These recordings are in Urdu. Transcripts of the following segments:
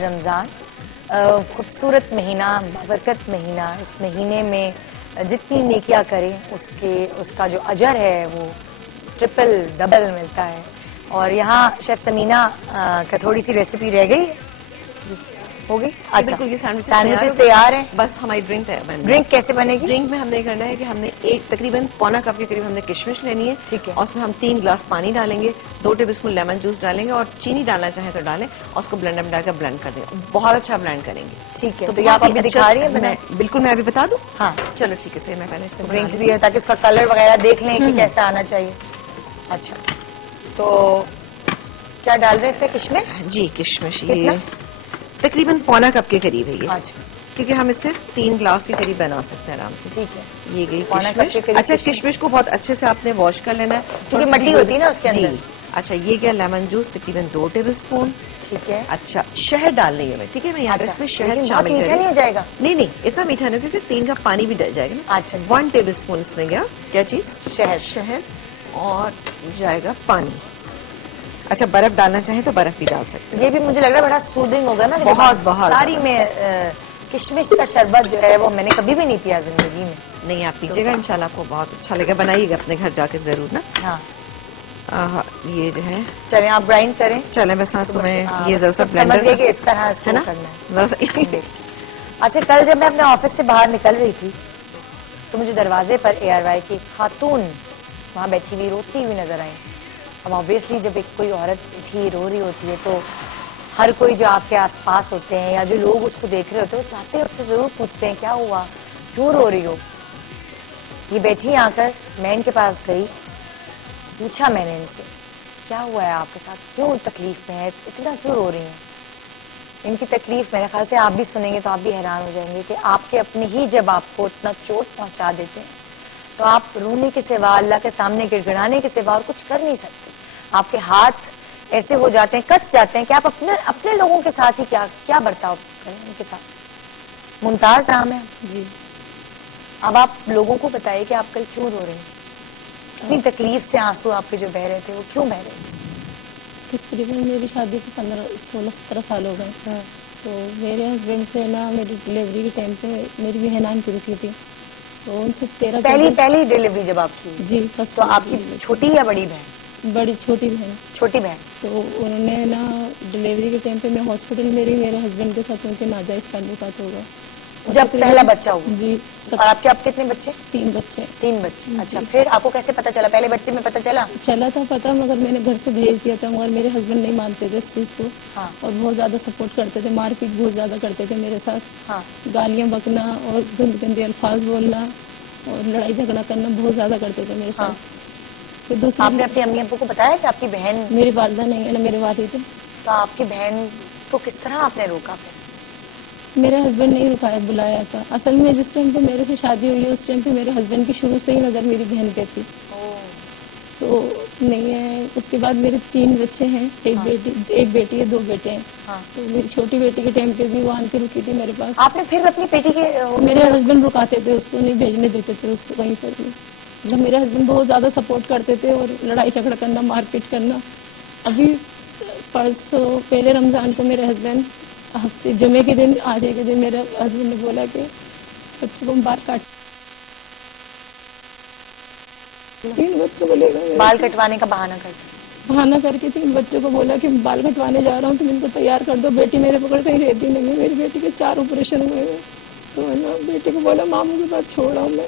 رمضان خوبصورت مہینہ، بابرکت مہینہ، اس مہینے میں جتنی نیکیاں کریں اس کا جو اجر ہے وہ ٹرپل ڈبل ملتا ہے. اور یہاں شیف سمینہ کا تھوڑی سی ریسیپی رہ گئی ہو گئی. اچھا بالکل، یہ سینڈوچز تیار ہیں. بس ہماری ڈرنک کیسے بنے گی؟ ڈرنک میں ہم نے کرنا ہے کہ ہم نے تقریباً پونا کپ کے قریب ہم نے کشمش لینی ہے. ٹھیک ہے. اور اس میں ہم 3 گلاس پانی ڈالیں گے، 2 ٹیبل اسپون لیمن جوس ڈالیں گے اور چینی ڈالنا چاہیں تو ڈالیں اور اس کو بلینڈر میں ڈال کر بلینڈ کر دیں. بہت اچھا بلینڈ کریں گے. ٹھیک ہے. تو آپ ابھی دکھا رہی ہیں؟ بالکل میں ابھی بتا دوں. ہاں چلو ٹھیک ہے. میں پہلے اس کو ڈرنک بھی ہے تاکہ اس کا کلر وغیرہ دیکھ لیں کہ کیسا آنا چاہیے. اچھا تو کیا ڈال رہے ہیں اس میں؟ کشمش؟ جی کشمش یہ تقریباً پونا کپ کے قریب ہے یہ. اچھا کیونکہ ہم اس سے 3 گلاس کے قریب بنا سکتے ہیں آرام سے. ٹھیک ہے. یہ گئی پونا کپ کے قریب. اچھا کشمش کو بہت اچھے سے آپ نے واش کر لینا ہے کیونکہ مٹی ہوتی ہے نا اس کے اندر. جی اچھا یہ گیا لیمن جوس تقریباً 2 ٹیبل اسپون. ٹھیک ہے. اچھا شہد ڈال رہی ہوں میں. ٹھیک ہے میں یہاں اس میں شہد شامل میٹھا نہیں ہو جائے گا؟ نہیں اتنا میٹھا نہیں کیونکہ 3 کپ پانی بھی ڈل جائے گا نا. اچھا 1 ٹیبل اسپون اس میں گیا کیا چیز؟ شہد اور جائے گا پانی. اچھا برف ڈالنا چاہیں تو برف بھی ڈال سکتے ہیں. یہ بھی مجھے لگ رہا ہے بڑا سودنگ ہوگا نا. بہت ساری میں کشمش کا شربت جو ہے وہ میں نے کبھی بھی نہیں پیا زندگی میں. نہیں آپ پیجیے گا انشاءاللہ آپ کو بہت اچھا لگے گا. بنائیے گا اپنے گھر جا کے ضرور نا. ہاں یہ جو ہے چلیں آپ گرائنڈ کریں. چلیں بس تمہیں یہ ضرور سا بلینڈر کہ اس طرح ہے نا. اچھا کل جب میں اپنے آفس سے باہر نکل رہی تھی تو مجھے دروازے پر ARY کی خاتون وہاں بیٹھی ہوئی روتی ہوئی نظر آئی. اب آبویسلی جب ایک کوئی عورت بیٹھی رو رہی ہوتی ہے تو ہر کوئی جو آپ کے آس پاس ہوتے ہیں یا جو لوگ اس کو دیکھ رہے ہوتے ہیں وہ چاہتے ہیں اس سے ضرور پوچھتے ہیں کیا ہوا، کیوں رو رہی ہو. یہ بیٹھی آ کر میں ان کے پاس گئی، پوچھا میں نے ان سے کیا ہوا ہے آپ کے ساتھ، کیوں تکلیف میں ہے، اتنا کیوں رو رہی ہیں. ان کی تکلیف میرے خیال سے آپ بھی سنیں گے تو آپ بھی حیران ہو جائیں گے کہ آپ کے اپنے ہی جب آپ کو اتنا چوٹ پہنچا دیتے ہیں تو آپ رونے کے سوا اللہ کے سامنے گڑ گڑانے کے سوا اور کچھ کر نہیں سکتے. آپ کے ہاتھ ایسے ہو جاتے ہیں، کٹ جاتے ہیں کہ آپ اپنے لوگوں کے ساتھ ہی کیا برتاؤ کریں ان کے ساتھ. ممتاز نام ہے جی. اب آپ لوگوں کو بتائیے کہ آپ کل کیوں رو رہے ہیں، کتنی تکلیف سے آنسو آپ کے جو بہ رہے تھے وہ کیوں بہ رہے تھے. تقریباً میری شادی کو 16-17 سال ہو گئے. تو میرے ہسبینڈ سے نا میری ڈلیوری کے ٹائم پہ میری بہن آن کی رکی تھی تو ان سے 13 پہلی ڈلیوری جب آپ کی؟ جی فرسٹ. تو آپ کی چھوٹی یا بڑی بہن؟ بڑی چھوٹی بہن. چھوٹی بہن. تو انہوں نے نا ڈلیوری کے ٹائم پہ میں ہاسپٹل میں رہی. میرے ہسبینڈ کے ساتھ ان کے ناجائز تعلقات ہو گئے جب پہلا بچہ ہوا. جی. اور آپ کے کتنے بچے؟ 3 بچے. 3 بچے. اچھا پھر آپ کو کیسے پتا چلا؟ پہلے بچے میں پتا چلا تھا پتا مگر میں نے گھر سے بھیج دیا تھا مگر میرے ہسبینڈ نہیں مانتے تھے اس چیز کو. اور بہت زیادہ سپورٹ کرتے تھے، مار پیٹ بہت زیادہ کرتے تھے میرے ساتھ. گالیاں بکنا اور گندے الفاظ بولنا اور لڑائی جھگڑا کرنا بہت زیادہ کرتے تھے میرے ساتھ. پھر آپ نے اپنی امی ابو کو بتایا کہ آپ کی بہن؟ میری والدہ نہیں ہے نا میرے والد تھے. تو آپ کی بہن کو کس طرح آپ نے روکا؟ پھر میرے ہسبینڈ نہیں رکایا، بلایا تھا. اصل میں جس ٹائم پہ میرے سے شادی ہوئی ہے اس ٹائم پہ میرے ہسبینڈ کی شروع سے ہی نظر میری بہن پہ تھی. تو نہیں ہے. اس کے بعد میرے 3 بچے ہیں، ایک بیٹی ہے 2 بیٹے ہیں. تو میری چھوٹی بیٹی کے ٹائم پہ بھی وہ آن کے رکی تھی میرے پاس. آپ نے پھر اپنی بیٹی کے؟ میرے ہسبینڈ رکاتے تھے اس کو، نہیں بھیجنے دیتے تھے اس کو کہیں پر بھی. جب میرے ہسبینڈ بہت زیادہ سپورٹ کرتے تھے اور لڑائی جھگڑا کرنا، مار پیٹ کرنا. ابھی پرسوں پہلے رمضان کو میرے ہسبینڈ ہفتے جمعے کے دن آجے کے دن میرے ہسبینڈ نے بولا کہ بچوں کو بال کاٹ 3 بچوں کو لے گئے. بال کٹوانے کا بہانہ کر کے 3 بچوں کو بولا کہ بال کٹوانے جا رہا ہوں تم ان کو تیار کر دو. بیٹی میرے پکڑ کہیں رہتی نہیں ہے. میری بیٹی کے 4 آپریشن ہوئے ہیں. تو میں نے بیٹی کو بولا ماموں کے پاس چھوڑ رہا ہوں میں.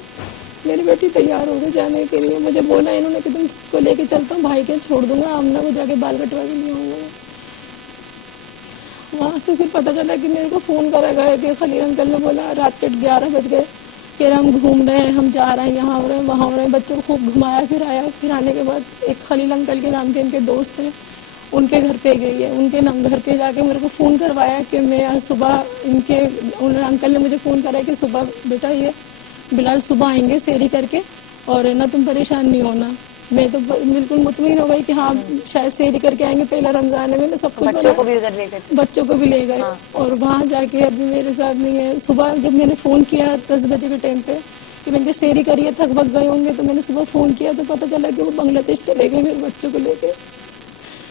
میری بیٹی تیار ہو گئی جانے کے لیے. مجھے بولا انہوں نے کہ تم اس کو لے کے چلتا ہوں بھائی کے چھوڑ دوں گا، آمنہ کو جا کے بال کٹوا کے لے آؤں گا. وہاں سے پھر پتہ چلا کہ میرے کو فون کرا گیا کہ خلیل انکل نے بولا رات کے 11 بج گئے کہ ہم گھوم رہے ہیں، ہم جا رہے ہیں، یہاں ہو رہے ہیں وہاں ہو رہے ہیں. بچوں کو خوب گھمایا پھرایا. پھر آنے کے بعد ایک خلیل انکل کے نام کے ان کے دوست ہیں ان کے گھر پہ گئی ہے. ان کے گھر پہ جا کے میرے کو فون کروایا کہ میں صبح انکل نے مجھے فون کرا کہ صبح بیٹا یہ بلال صبح آئیں گے سیری کر کے اور نہ تم پریشان نہیں ہونا. میں تو بالکل مطمئن ہو گئی کہ ہاں شاید سیری کر کے آئیں گے، پہلا رمضان ہے. میں نے سب کچھ بچوں کو بھی لے گئے. اور وہاں جا کے ابھی میرے ساتھ نہیں ہے. صبح جب میں نے فون کیا 10 بجے کے ٹائم پہ کہ میں نے سیری کریے تھک بک گئے ہوں گے تو میں نے صبح فون کیا تو پتہ چلا کہ وہ بنگلہ دیش چلے گئے میرے بچوں کو لے کے.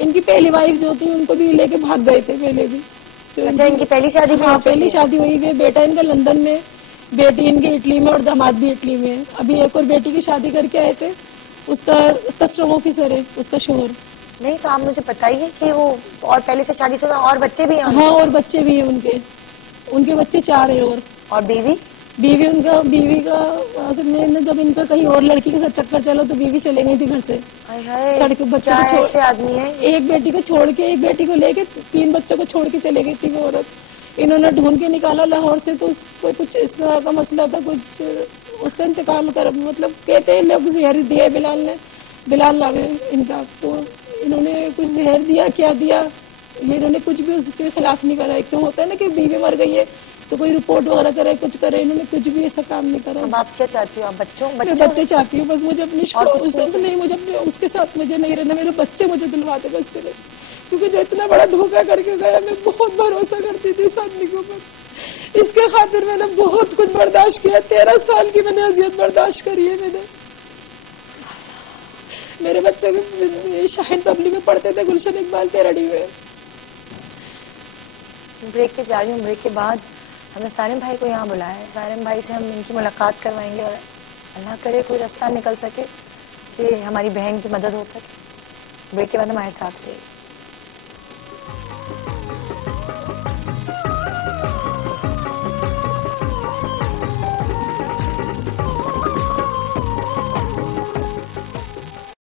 ان کی پہلی وائف جو تھی ان کو بھی لے کے بھاگ گئے تھے پہلے بھی. اچھا ان کی پہلی شادی بھی ہاں ہو چکی پہلی ہے؟ شادی ہوئی ہے. بیٹا ان کا لندن میں, بیٹی ان کی اٹلی میں اور داماد بھی اٹلی میں ہے. ابھی ایک اور بیٹی کی شادی کر کے آئے تھے, اس کا کسٹم آفیسر ہے اس کا شوہر. نہیں تو آپ مجھے بتائیے کہ وہ اور پہلے سے شادی شدہ اور بچے بھی ہیں ان ہاں کے؟ اور بچے بھی ہیں ان کے بچے 4 ہیں. اور بیوی؟ بیوی کا اصل میں جب ان کا کہیں اور لڑکی کے ساتھ چکر چلو تو بیوی چلے گئی تھی گھر سے ہائے ہائے، چھڑ کے, بچوں کیا کو چھوڑ, ایسے آدمی ہیں؟ ایک بیٹی کو چھوڑ کے, ایک بیٹی کو لے کے 3 بچوں کو چھوڑ کے چلے گئی تھی وہ عورت. انہوں نے ڈھونڈ کے نکالا لاہور سے, تو اس کو کچھ اس طرح کا مسئلہ تھا, کچھ اس کا انتقال کر, مطلب کہتے ہیں لوگ زہر دیا بلال لاوے ان کا, تو انہوں نے کچھ زہر دیا, کیا دیا یہ انہوں نے کچھ بھی اس کے خلاف نہیں کرا. ایک تو ہوتا ہے نا کہ بیوی مر گئی ہے تو کوئی رپورٹ وغیرہ کرے, کچھ کرے, انہوں نے کچھ بھی ایسا کام نہیں کرا. اب آپ کیا چاہتی ہو؟ آپ میں بچے چاہتی ہوں بس, مجھے اپنی اور کچھ نہیں نہیں, مجھے اپنے اس کے ساتھ مجھے نہیں رہنا, میرے بچے مجھے دلواتے بس تیرے, کیونکہ جو اتنا بڑا دھوکہ کر کے گیا, میں بہت بھروسہ کرتی تھی اس آدمی کے اوپر. اس کے خاطر میں نے بہت کچھ برداشت کیا, 13 سال کی میں نے اذیت برداشت کری ہے. میں نے میرے بچے کے شاہین پبلک میں پڑھتے تھے, گلشن اقبال تیرڑی میں. بریک پہ جا رہی ہوں. بریک کے بعد ہم نے سارم بھائی کو یہاں بلایا ہے. سارم بھائی سے ہم ان کی ملاقات کروائیں گے اور اللہ کرے کوئی راستہ نکل سکے کہ ہماری بہن کی مدد ہو سکے. بریک کے بعد ہمارے ساتھ رہیے.